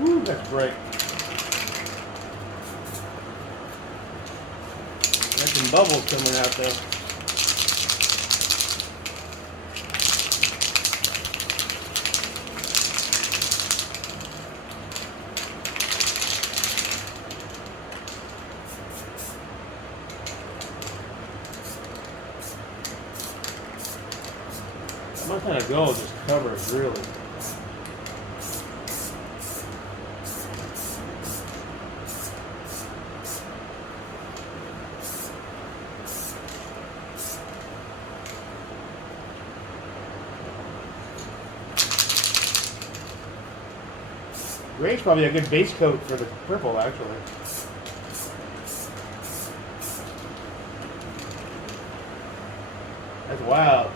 Woo, that's bright. There's some bubbles coming out though. What kind of gold just covers really? Gray's probably a good base coat for the purple, actually. That's wild.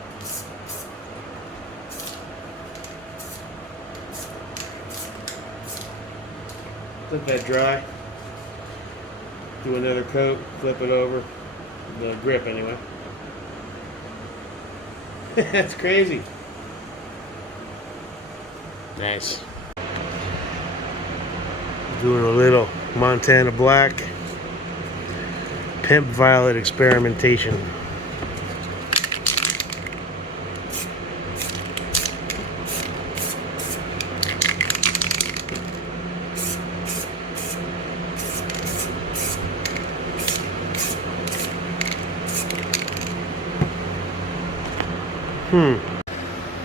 Let that dry. Do another coat, flip it over. The grip, anyway. That's crazy. Nice. Doing a little Montana Black Pimp Violet experimentation.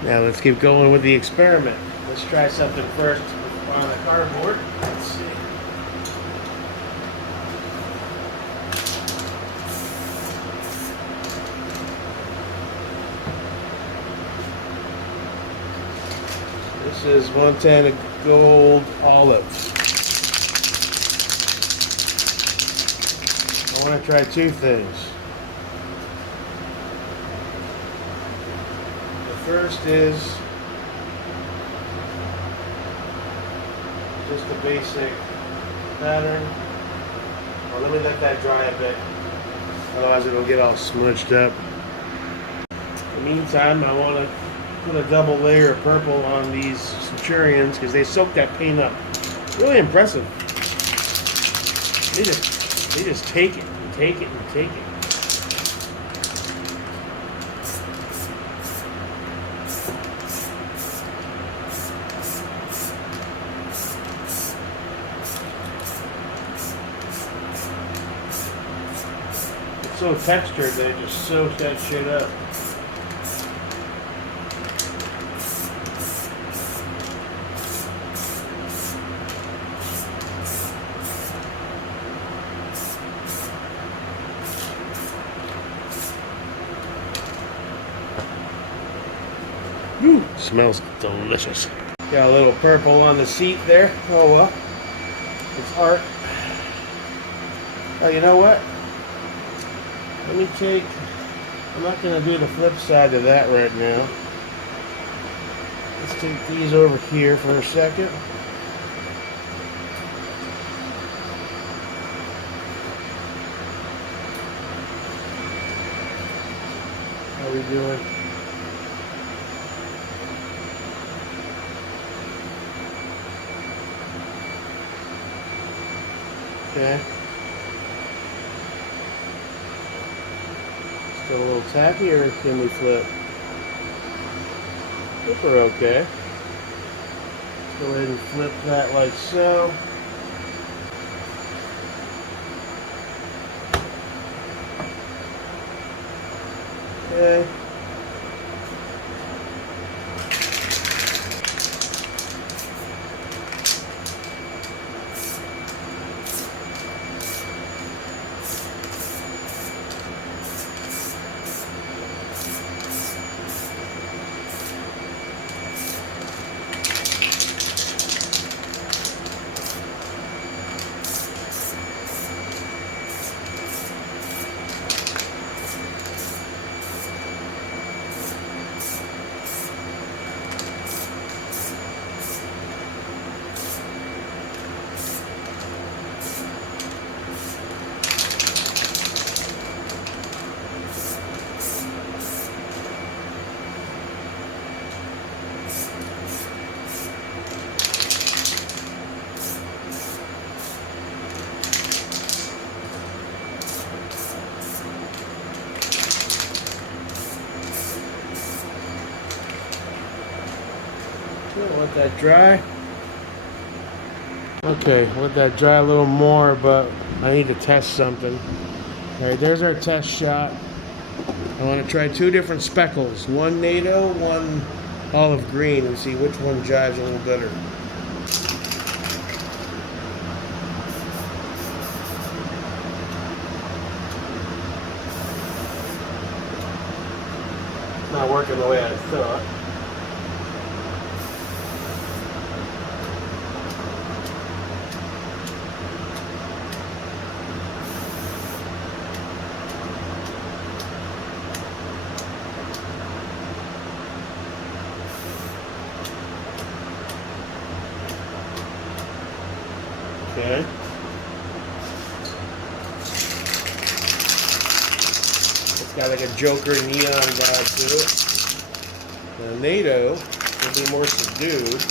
Now let's keep going with the experiment. Let's try something first on the cardboard. Let's see. This is Montana Gold Olive. I want to try two things. First is just a basic pattern. Well, let me let that dry a bit, otherwise it'll get all smudged up. In the meantime, I want to put a double layer of purple on these Centurions because they soak that paint up. Really impressive. They just take it and take it and take it. So textured that it just soaks that shit up. Woo, smells delicious. Got a little purple on the seat there. Oh well, it's art. Oh, you know what? Let me take, I'm not going to do the flip side of that right now. Let's take these over here for a second. How are we doing? Okay. Still a little tacky, or can we flip? I think we're okay. Let's go ahead and flip that like so. Okay. Let that dry. Okay, let that dry a little more, but I need to test something. All right, there's our test shot. I want to try two different speckles, one NATO, one olive green, and see which one jives a little better. Not working the way I thought. Okay. It's got like a Joker neon vibe to it. The NATO will be more subdued.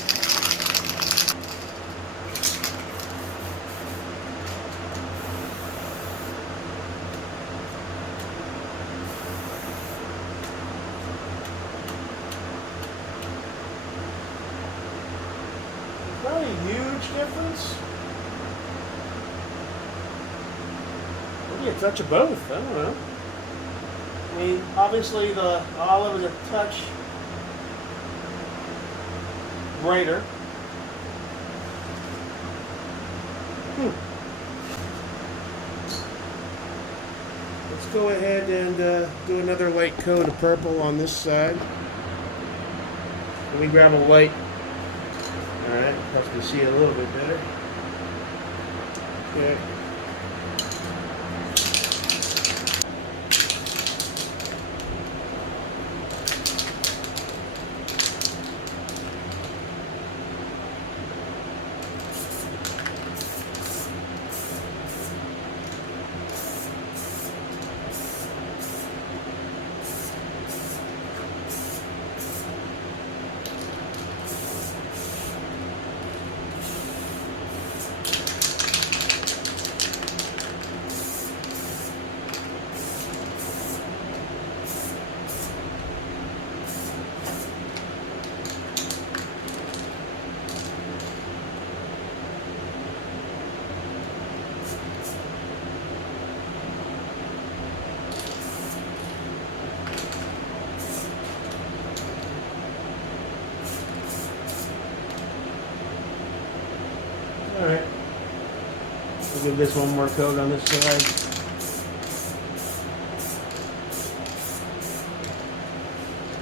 Not a huge difference. Maybe a touch of both. I don't know. I mean, obviously the olive is a touch brighter. Let's go ahead and do another light coat of purple on this side. Let me grab a light. Alright, helps me see a little bit better. Okay. Alright. We'll give this one more coat on this side.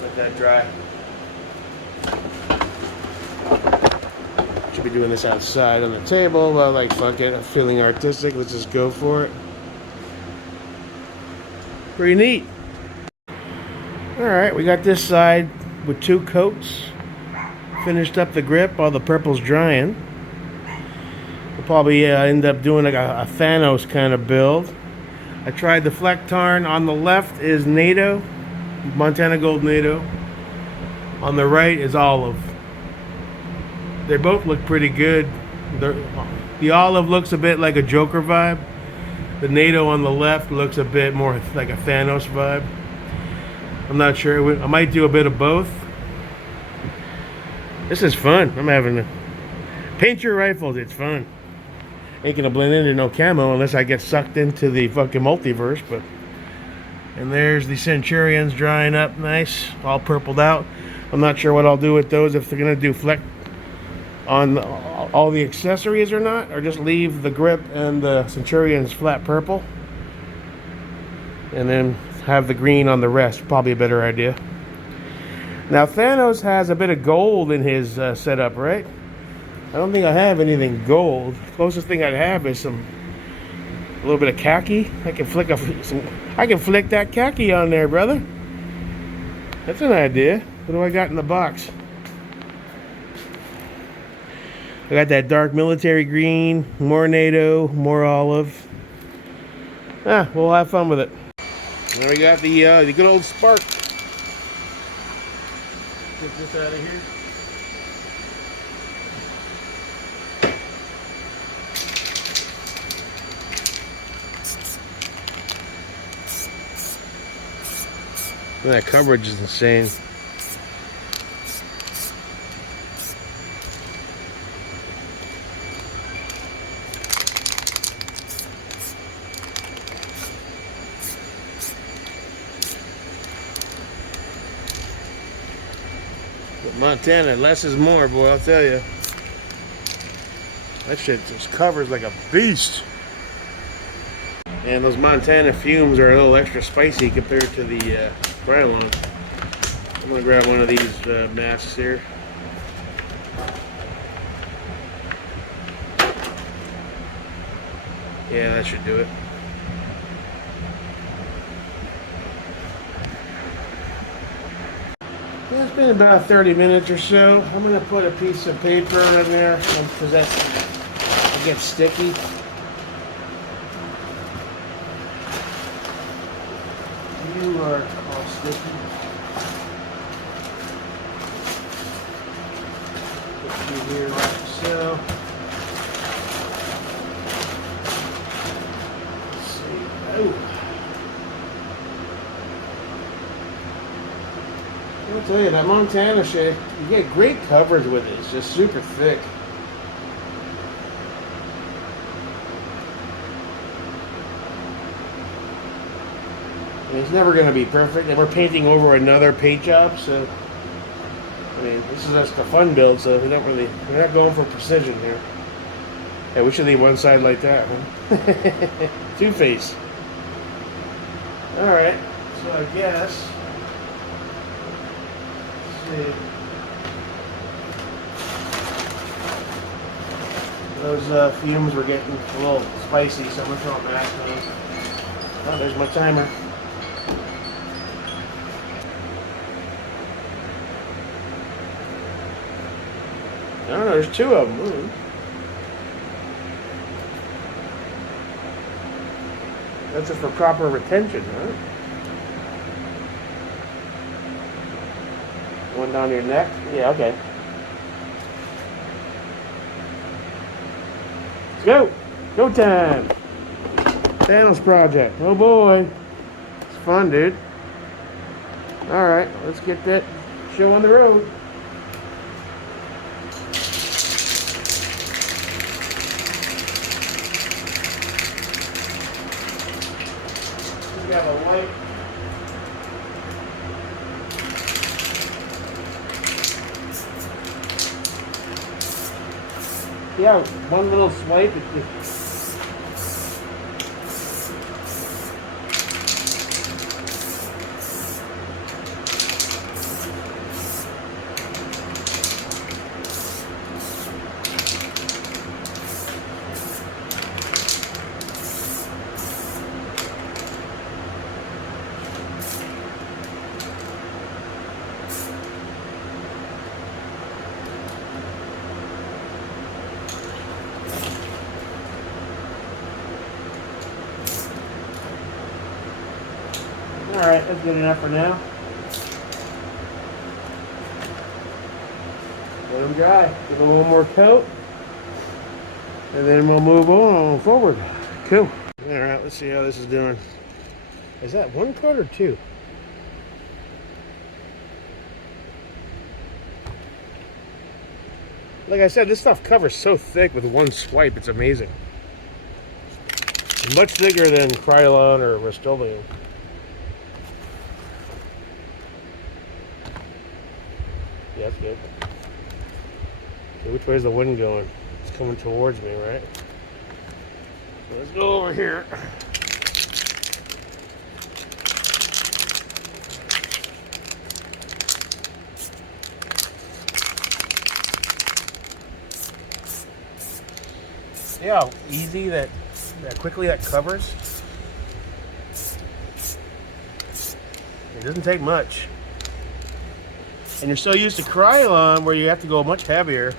Let that dry. Should be doing this outside on the table, but like fuck it, I'm feeling artistic, let's just go for it. Pretty neat. Alright, we got this side with two coats. Finished up the grip, all the purple's drying. We'll probably end up doing like a Thanos kind of build. I tried the Flectarn. On the left is NATO, Montana Gold NATO. On the right is olive. They both look pretty good. The olive looks a bit like a Joker vibe. The NATO on the left looks a bit more like a Thanos vibe. I'm not sure. I might do a bit of both. This is fun. I'm having to paint your rifles. It's fun. Ain't gonna blend into no camo unless I get sucked into the fucking multiverse. But and there's the Centurions drying up nice, all purpled out. I'm not sure what I'll do with those, if they're gonna do fleck on all the accessories or not, or just leave the grip and the Centurions flat purple and then have the green on the rest. Probably a better idea. Now Thanos has a bit of gold in his setup, right? I don't think I have anything gold. Closest thing I have is a little bit of khaki. I can flick that khaki on there, brother. That's an idea. What do I got in the box? I got that dark military green, more NATO, more olive. We'll have fun with it. Now we got the good old spark. Get this out of here. That coverage is insane. Montana, less is more, boy, I'll tell you. That shit just covers like a beast. And those Montana fumes are a little extra spicy compared to the Krylon. I'm gonna grab one of these masks here. Yeah, that should do it. Yeah, it's been about 30 minutes or so. I'm gonna put a piece of paper in there because it gets sticky. You are all sticky. Put you here like so. Let's see. Oh. I'll tell you, that Montana shit, you get great coverage with it. It's just super thick. I mean, it's never going to be perfect, and we're painting over another paint job, so I mean, this is just a fun build, so we're not going for precision here. Yeah, we should leave one side like that, huh? Two-face. Alright, so I guess, let's see. Those fumes were getting a little spicy, so I'm going to throw a mask on. Oh, there's my timer. I don't know, there's two of them. Ooh. That's just for proper retention, huh? One down your neck? Yeah, okay. Let's go! Go time! Thanos project. Oh boy. It's fun, dude. Alright, let's get that show on the road. We have a white. Yeah, one little swipe. It just... Alright, that's good enough for now. Let them dry. Give them one more coat. And then we'll move on forward. Cool. Alright, let's see how this is doing. Is that one coat or two? Like I said, this stuff covers so thick with one swipe, it's amazing. Much thicker than Krylon or Rust-Oleum. Yeah, that's good. Okay, which way is the wind going? It's coming towards me, right? So let's go over here. See how easy that quickly that covers? It doesn't take much. And you're so used to Krylon where you have to go much heavier,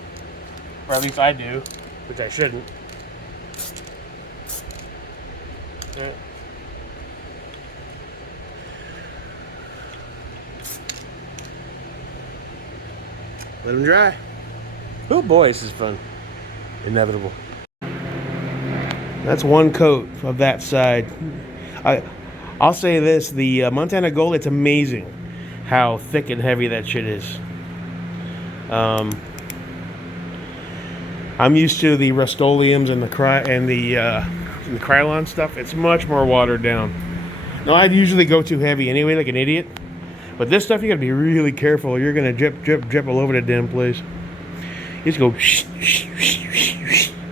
or at least I do, which I shouldn't. Yeah. Let them dry. Oh boy, this is fun. Inevitable. That's one coat of that side. I'll say this, the Montana Gold, it's amazing how thick and heavy that shit is. I'm used to the Rust-Oleums and the Krylon stuff. It's much more watered down. Now, I'd usually go too heavy anyway, like an idiot. But this stuff, you gotta be really careful. You're gonna drip, drip, drip all over the damn place. You just go,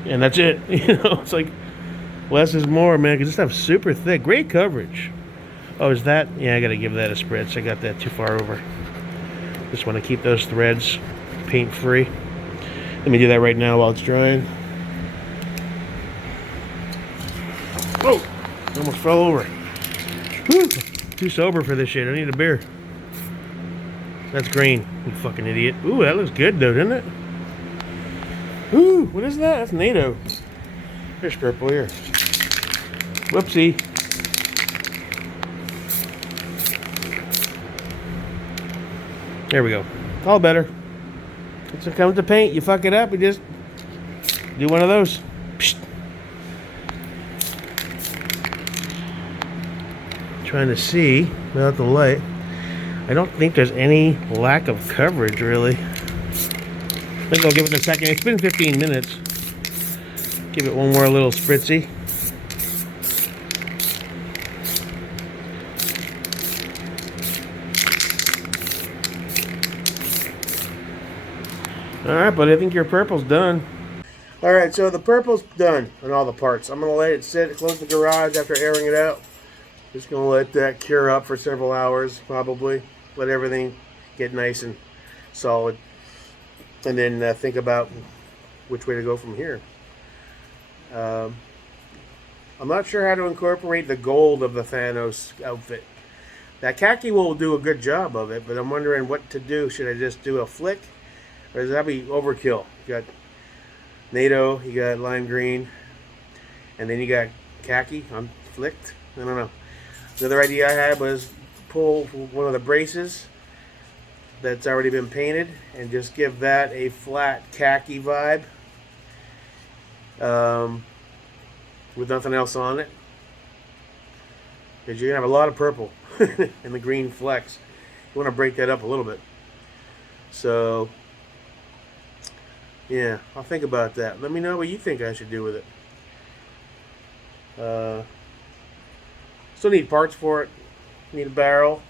and that's it. You know, it's like less is more, man. Because this stuff's super thick. Great coverage. Oh, is that? Yeah, I gotta give that a spritz. I got that too far over. Just want to keep those threads paint free. Let me do that right now while it's drying. Oh, almost fell over. Whew. Too sober for this shit. I need a beer. That's green, you fucking idiot. Ooh, that looks good though, doesn't it? Ooh, what is that? That's NATO. Here's purple here. Whoopsie. There we go. All better. It's when it comes to paint, you fuck it up, you just do one of those. Psst. Trying to see without the light. I don't think there's any lack of coverage, really. I think I'll give it a second. It's been 15 minutes. Give it one more little spritzy. Alright, but I think your purple's done. Alright, so the purple's done on all the parts. I'm going to let it sit, close the garage after airing it out. Just going to let that cure up for several hours, probably. Let everything get nice and solid. And then think about which way to go from here. I'm not sure how to incorporate the gold of the Thanos outfit. That khaki will do a good job of it, but I'm wondering what to do. Should I just do a flick? Or does that be overkill? You got NATO, you got lime green, and then you got khaki on flicked. I don't know. The other idea I had was pull one of the braces that's already been painted and just give that a flat khaki vibe with nothing else on it, because you're gonna have a lot of purple and the green flecks. You want to break that up a little bit. So yeah, I'll think about that. Let me know what you think I should do with it. Still need parts for it. Need a barrel.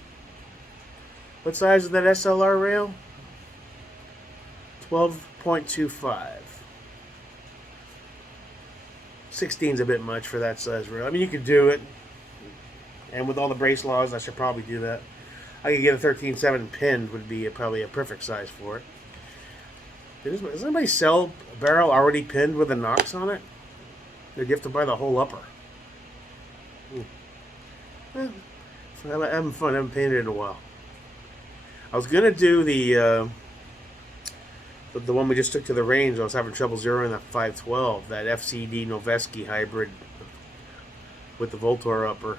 What size is that SLR rail? 12.25. 16's a bit much for that size rail. I mean, you could do it. And with all the brace laws, I should probably do that. I could get a 13.7 pinned, would be probably a perfect size for it. Does anybody sell a barrel already pinned with a Knox on it? Or do you have to buy the whole upper? I'm having fun. I haven't painted it in a while. I was gonna do the one we just took to the range. I was having trouble zeroing that 512, that FCD Noveski hybrid with the Voltor upper.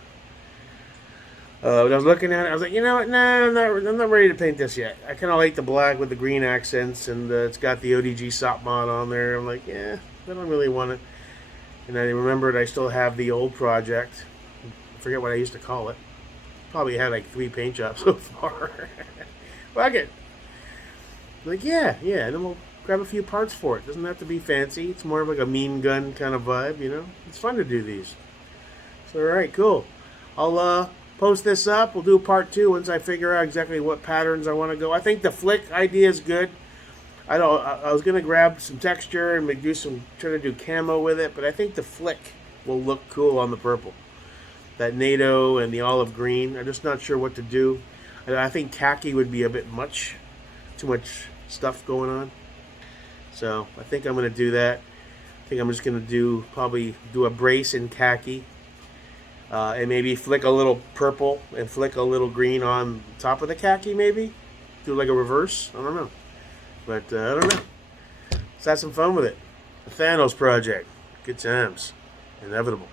When I was looking at it, I was like, you know what? No, I'm not ready to paint this yet. I kind of like the black with the green accents, and it's got the ODG SOP mod on there. I'm like, yeah, I don't really want it. And I remembered I still have the old project. I forget what I used to call it. Probably had like 3 paint jobs so far. Fuck it. Like, yeah, and then we'll grab a few parts for it. Doesn't have to be fancy. It's more of like a mean gun kind of vibe, you know? It's fun to do these. So, alright, cool. I'll post this up. We'll do part 2 once I figure out exactly what patterns I want to go. I think the flick idea is good. I was going to grab some texture and maybe try to do camo with it, but I think the flick will look cool on the purple. That NATO and the olive green. I'm just not sure what to do. I think khaki would be a bit much. Too much stuff going on. So I think I'm going to do that. I think I'm just going to probably do a brace in khaki. And maybe flick a little purple and flick a little green on top of the khaki maybe. Do like a reverse. I don't know. But I don't know. Let's have some fun with it. The Thanos project. Good times. Inevitable.